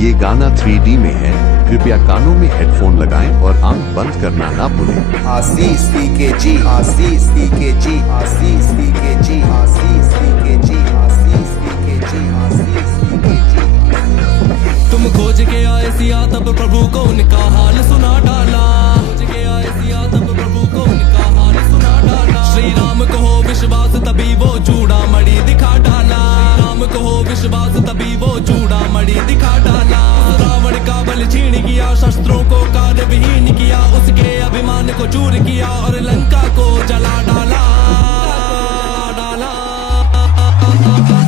ये गाना 3D में है, कृपया कानों में हेडफोन लगाएं और आंख बंद करना ना भूलें। आशीष पीकेजी, आशीष पीकेजी, आशीष पीकेजी, आशीष पीकेजी, आशीष पीकेजी, आशीष पीकेजी। तुम खोज के आए सिया तब प्रभु को उनका हाल सुना डाला। खोज के आए सिया तब प्रभु को उनका हाल सुना डाला। श्री राम को हो विश्वास तभी वो चूड़ा मणि दिखा डाला। राम को हो विश्वास तभी वो चूड़ा मणि दिखा डाला। रावण का बल छीन किया, शस्त्रों को कार्य विहीन किया, उसके अभिमान को चूर किया और लंका को जला डाला।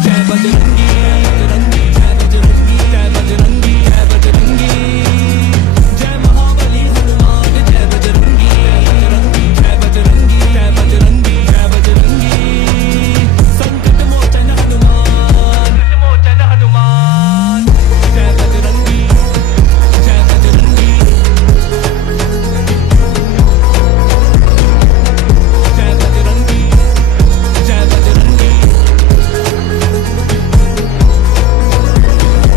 जय बजरंगी, बजरंगी, जय बजरंगी, जय बजरंगी, जय बजरंगी, जय महाबली हनुमान, जय बजरंगी, जय बजरंगी, जय बजरंगी, जय बजरंगी, संकट मोचन हनुमान, मोचन हनुमान, जय बजरंगी, जय बजरंगी, जय बजरंगी, जय बजरंगी।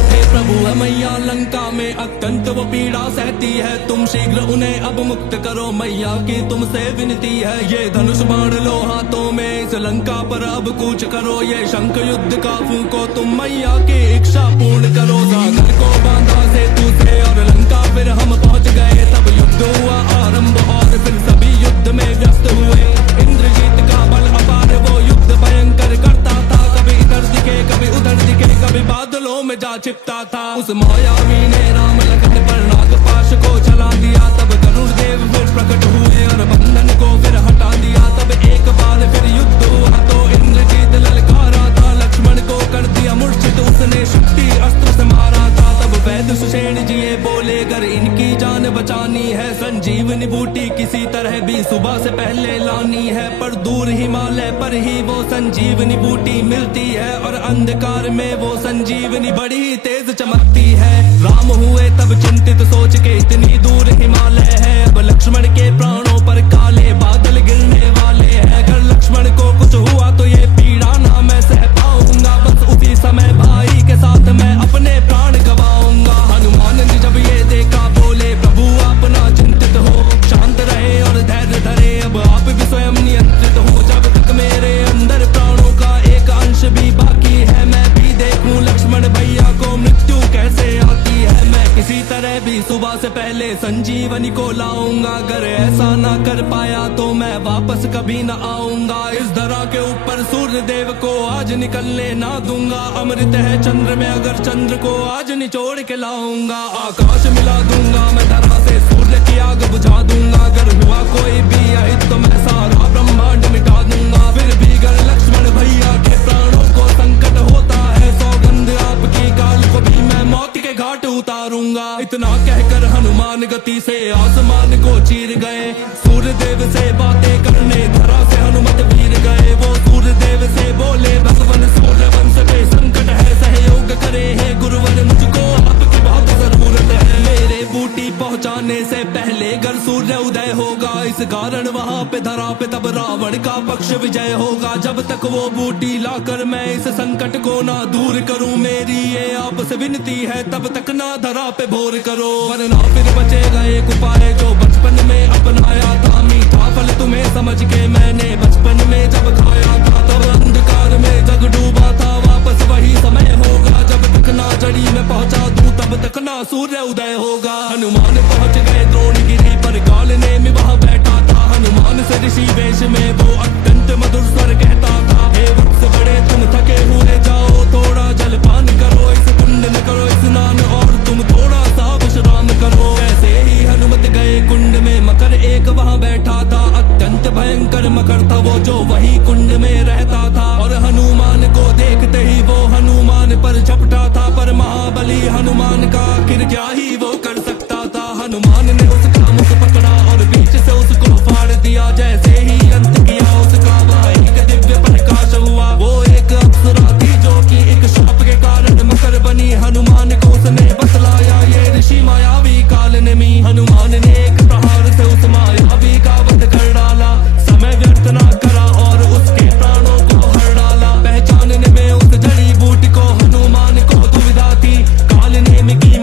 हे प्रभु मैया लंका में अत्यंत वो पीड़ा सहती है, तुम शीघ्र उन्हें अब मुक्त करो मैया की तुमसे विनती है। ये धनुष बाण लो हाथों में, इस लंका पर अब कूच करो। ये शंख युद्ध का फूंको, तुम मैया की इच्छा पूर्ण करो। सागर को बांधा सेतु से और लंका फिर हम पहुंच गए। तब युद्ध हुआ आरंभ और फिर सभी युद्ध में व्यस्त हुए। इंद्रजीत का बल अपार, वो युद्ध भयंकर करता था। कभी इधर दिखे कभी उधर दिखे, कभी बादलों में जा छिपता था। उस मायावी ने राम लखन पर नागपाश को चला दिया। तब गरुड़ देव फिर प्रकट हुए और बंधन को फिर हटा दिया। तब एक बार फिर युद्ध हुआ तो इंद्रजीत ललकारा था। लक्ष्मण को कर दिया मूर्छित, उसने शक्ति अस्त्र से मारा था। तब वैद्य सुषेण जी ये बोले, कर इनकी जान बचानी है, संजीवनी बूटी किसी तरह भी सुबह से पहले लानी है। पर दूर हिमालय पर ही वो संजीवनी बूटी मिलती है और अंधकार में वो संजीवनी बड़ी ही तेज चमकती है। राम हुए तब चिंतित सोच के, इतनी दूर हिमालय है, अब लक्ष्मण के प्राणों पर काले बादल गिरने वाले हैं। अगर लक्ष्मण को कुछ हुआ तो ये पीड़ा ना मैं सह पाऊंगा। बस उसी समय भाई के साथ मैं अपने प्राण गवाऊंगा। हनुमान ने जब ये देखा बोले, प्रभु आप ना चिंतित हो, शांत रहे और धैर्य धरे, अब आप भी स्वयं नियंत्रित हो। जब तक मेरे अंदर प्राणों का एक अंश भी बाकी है, मैं भी देखूं लक्ष्मण भैया को मृत्यु कैसे आती है। मैं किसी तरह भी सुबह से पहले संजीवनी को लाऊंगा। अगर ऐसा ना कर पाया तो मैं वापस कभी न आऊंगा। इस धरा के ऊपर सूर्य देव को आज निकलने ना दूंगा। अमृत है चंद्र में, अगर चंद्र को आज निचोड़ के लाऊंगा। आकाश मिला दूंगा मैं धरा से, सूर्य की आग बुझा दूंगा। अगर हुआ कोई भी अहित तो मैं सारा ब्रह्मांड मिटा दूंगा। फिर भी अगर लक्ष्मण भैया के प्राणों को संकट होता है, सौगंध आपकी काल को भी मैं मौत के घाट उतारूंगा। इतना कहकर हनुमान गति से आसमान को चीर गए। सूर्य देव से बातें करने धरा से हनुमत वीर गए। वो सूर्य देव से बोले, भगवान सूर्य वंश पे संकट है, सहयोग करे है गुरुवर, मुझको आपकी बहुत जरूरत है। मेरे बूटी पहुंचाने से पहले अगर सूर्य उदय होगा, इस कारण वहाँ पे धरा पे तब रावण का पक्ष विजय होगा। जब तक वो बूटी लाकर मैं इस संकट को ना दूर करूं, मेरी ये आपसे विनती है, तब तक ना धरा पे भोर करो। वरना फिर बचेगा एक उपाय जो बचपन में अपनाया था। मीठा फल तुम्हें समझ के मैंने बचपन में जब खाया था। तब अंधकार में जग डूबा था, वापस वही समय होगा। जब तक ना जड़ी में पहुंचा दूं, तब तक ना सूर्य उदय होगा। हनुमान पहुंच गए द्रोणगिरी पर, काल नेमि वहां बैठा था। हनुमान से ऋषि वेश में वो अत्यंत मधुर स्वर कहता था, हे वत्स बड़े तुम थके हुए जाओ, थोड़ा जलपान करो, इस कुंड में करो स्नान और तुम थोड़ा सा विश्राम करो। ऐसे ही हनुमत गए कुंड में, मकर एक वहां बैठा था। अत्यंत भयंकर मकर था वो, जो वही कुंड में रहता था। और हनुमान को देखते ही वो हनुमान पर झपटा था। पर महाबली हनुमान का आखिर क्या ही वो कर सकता था। हनुमान ने उसका मुख पकड़ा और बीच से उसको फाड़ दिया। जैसे ही अंत किया उसका, वह एक दिव्य प्रकाश हुआ। वो एक अप्सरा थी जो कि एक शाप के कारण मकर बनी। हनुमान को उसने बतलाया, ये ऋषि मायावी काल नेमि। हनुमान ने एक प्रहार से उस मायावी का वध कर डाला। समय व्यर्थ ना करा और उसके प्राणों को हर डाला। पहचानने में उस जड़ी बूटी को हनुमान को दुविधा थी। काल नेमि की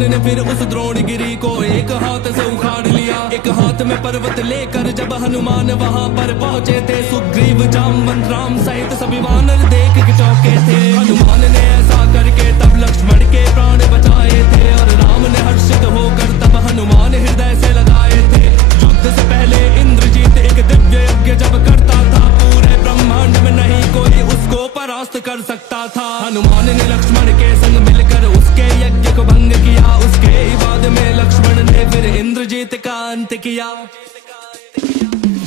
हनुमान ने फिर उस द्रोणगिरी को एक हाथ से उखाड़ लिया। एक हाथ में पर्वत लेकर जब हनुमान वहां पर पहुंचे थे, सुग्रीव जामवंत राम सहित सभी वानर देख के चौंके थे। हनुमान ने ऐसा करके तब लक्ष्मण के प्राण बचाए थे, और राम ने हर्षित होकर तब हनुमान हृदय से लगाए थे। युद्ध से पहले इंद्रजीत एक दिव्य यज्ञ जब करता था, पूरे ब्रह्मांड में नहीं कोई उसको परास्त कर सकता था। हनुमान ने लक्ष्मण के संग मिलकर उसके यज्ञ को भंग किया। उसके ही बाद में लक्ष्मण ने फिर इंद्रजीत का अंत किया।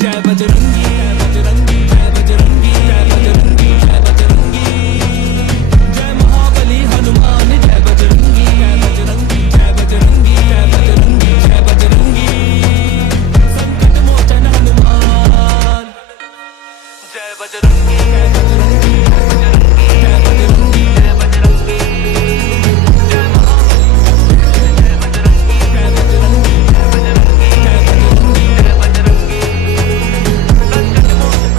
जय बजरंगी जय बजरंगी जय बजरंगी जय बजरंगी जय बजरंगी, जय महाबली हनुमान जय बजरंगी जय बजरंगी जय बजरंगी जय बजरंगी जय बजरंगी, संकट मोचन हनुमान जय बजरंगी जय बजरंगी जय बजरंगी जय बजरंगी जय बजरंगी, जय महाबली जय बजरंगी जय बजरंगी जय बजरंगी जय बजरंगी जय बजरंगी, संकट मोचन।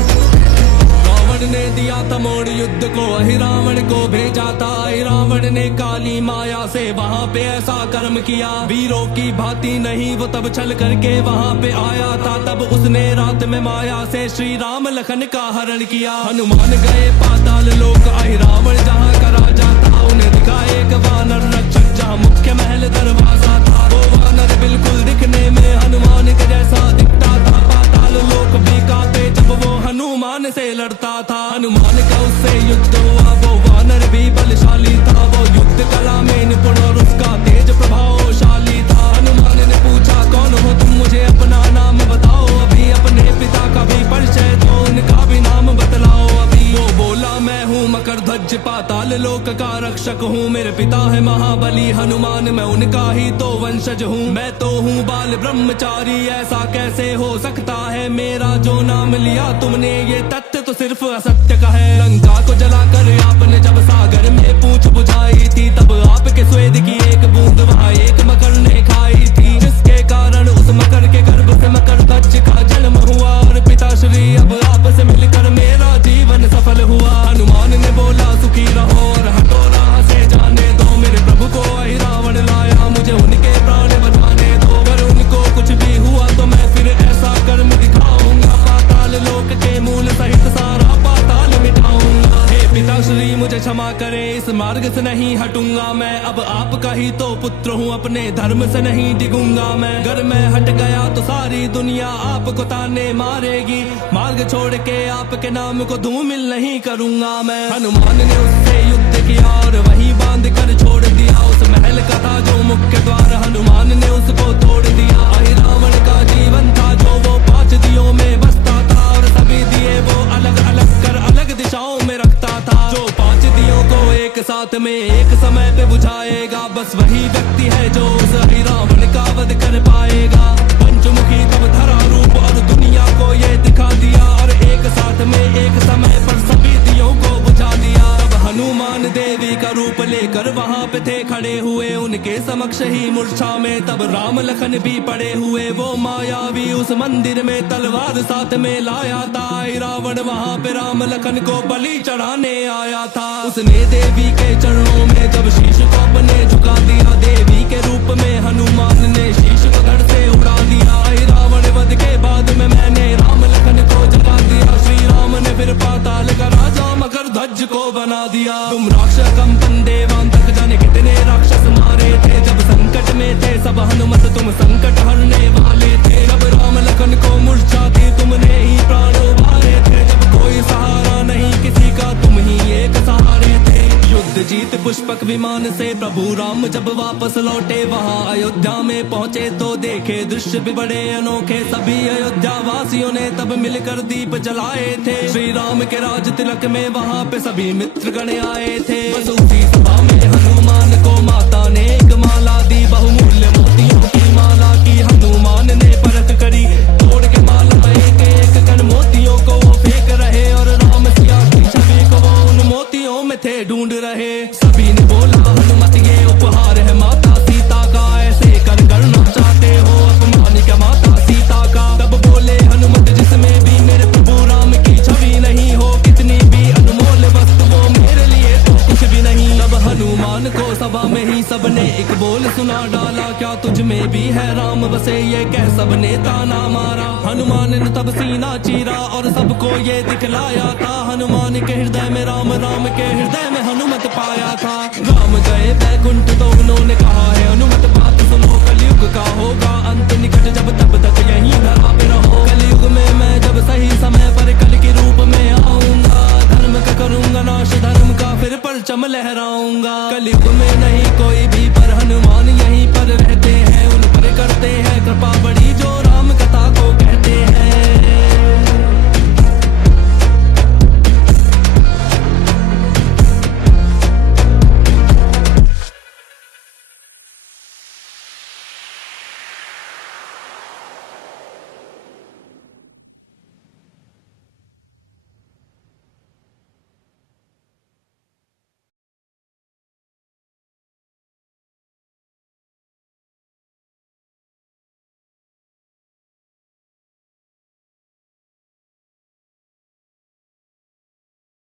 रावण ने दिया था मोड़ युद्ध को, अहि रावण को भेजा था। अहि रावण ने काली माया से वहां पे ऐसा कर्म किया, वीरों की भांति नहीं वो तब छल करके वहां पे आया था। तब उसने रात में माया से श्री राम लखन का हरण किया। हनुमान गए पाताल लोक, अहि रावण जहां का राजा था। उन्हें दिखा एक वानर रक्षक जहां मुख्य महल दरवाजा था। वो वानर बिल्कुल दिखने में हनुमान के जैसा दिखता था। पाताल लोक भी कांपे जब वो हनुमान से लड़ता था। हनुमान का उससे युद्ध हुआ, वो वानर भी बलशाली था। वो युद्ध कला में निपुण और उसका तेज प्रभावशाली था। हनुमान ने पूछा कौन हो तुम, मुझे अपना नाम बताओ अभी। अपने पिता का भी परिचय दो, उनका भी नाम बतलाओ अभी। वो बोला मैं हूँ मकरध्वज, पाताल लोक का रक्षक हूँ। मेरे पिता है महाबली हनुमान, मैं उनका ही तो वंशज हूँ। मैं तो हूँ बाल ब्रह्मचारी, ऐसा कैसे हो सकता है। मेरा जो नाम लिया तुमने ये तथ्य तो सिर्फ असत्य का है। लंका को जलाकर आपने जब सागर में पूंछ बुझाई थी, तब आपके स्वेद की एक बूंद वहाँ एक मकर ने खाई थी, जिसके कारण उस मकर के गर्भ से मकरध्वज का जन्म हुआ। और पिताश्री अब आपसे मिलकर मेरा जीवन सफल हुआ। हनुमान ने बोला सुखी रहो और हटो राह से जाने दो। मेरे प्रभु को अहि रावण लाया, मुझे उनके प्राण बचाने दो। अगर उनको कुछ भी हुआ तो मैं फिर ऐसा कर्म दिखाऊंगा, पाताल लोक के मूल सहित सारा पाताल मिटाऊंगा। हे पिताश्री मुझे क्षमा करे, इस मार्ग से नहीं हटूंगा मैं। अब आपका ही तो पुत्र हूँ, अपने धर्म से नहीं डिगूंगा मैं। अगर मैं हट गया तो सारी दुनिया आपको ताने मारेगी। मार्ग छोड़ के आपके नाम को धूमिल नहीं करूंगा मैं। हनुमान ने उससे युद्ध किया और वहीं बांध कर छोड़ दिया। उस महल का था जो मुख्य द्वार, हनुमान ने उसको तोड़ दिया। अहि रावण का जीवन था जो वो 5 दियों में बसता था, और सभी दिए वो अलग अलग कर अलग दिशाओं में रखता था। जो 5 दियों को एक साथ में एक समय पे बुझाएगा, बस वही व्यक्ति है जो उस अहि रावण का वध कर पाएगा। पंचमुखी तब धरा रूप और दुनिया को ये दिखा दिया, और एक साथ में एक समय पर सभी दियों को बुझा दिया। तब हनुमान देवी का रूप लेकर वहाँ पे थे खड़े हुए, उनके समक्ष ही मूर्छा में तब राम लखन भी पड़े हुए। वो मायावी उस मंदिर में तलवार साथ में लाया था। अहि रावण वहाँ पे राम लखन को बलि चढ़ाने आया था। उसने देवी के चरणों में जब शीश को अपने झुका दिया, देवी के रूप में हनुमान ने शीश को धड़ से उड़ा दिया। अहि रावण वध के बाद में मैंने राम लखन को जगा दिया। श्री राम ने फिर पाताल का राजा मकरध्वज को बना दिया। तुम राक्षस कंपन देवांतक जाने कितने राक्षस मारे थे। जब संकट में थे सब हनुमत तुम संकट हरने वाले थे। जब राम लखन को मूर्छा थी तुमने ही प्राण उबारे थे। जब कोई सहारा नहीं किसी का तुम ही एक सहारे थे। युद्ध जीत पुष्पक विमान से प्रभु राम जब वापस लौटे, वहाँ अयोध्या में पहुँचे तो देखे दृश्य भी बड़े अनोखे। सभी अयोध्या वासियों ने तब मिलकर दीप जलाए थे। श्री राम के राज तिलक में वहाँ पे सभी मित्र गण आए थे। बस उसी सभा में हनुमान को माता ने एक माला दी, बहुमूल्य मोतियों की माला की हनुमान ने परख करी। तोड़ के माला एक एक कण मोतियों को वो फेंक रहे, और राम सिया की छवि को वो उन मोतियों में थे ढूंढ रहे। सभी ने बोला हनुमत ये उपहार है माता सीता का, ऐसे कर करना चाहते हो अपमान क्या माता सीता का। तब बोले हनुमत जिसमें भी मेरे प्रभु राम की छवि नहीं हो, कितनी भी अनमोल वस्तु वो मेरे लिए तो कुछ भी नहीं। तब हनुमान को सभा में ही राम बसे ये कह सब नेता ना मारा। हनुमान ने तब सीना चीरा और सबको ये दिखलाया था, हनुमान के हृदय में राम, राम के हृदय में हनुमत पाया था। राम गए बैकुंठ तो उन्होंने कहा है हनुमत बात सुनो, कलयुग का होगा अंत निकट, जब तब तक यहीं धरा पे रहो। कलयुग में मैं जब सही समय पर कल के रूप में आऊंगा, धर्म का करूंगा नाश, धर्म का फिर परचम लहराऊंगा।